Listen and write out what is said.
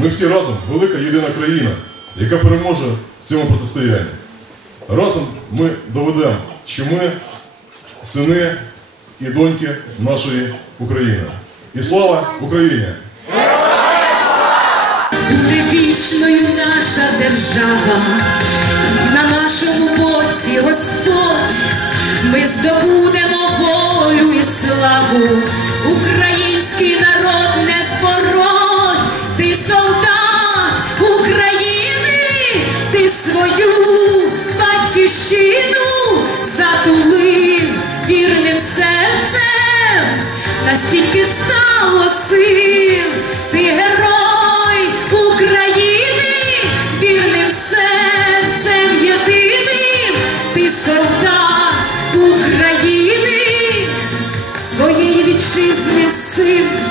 Ми всі разом велика єдина країна, яка переможе в цьому протистоянні. Разом ми доведемо, що ми сини і доньки нашої України. І слава Україні! Вічною наша держава, на нашому боці Господь, ми здобудемо see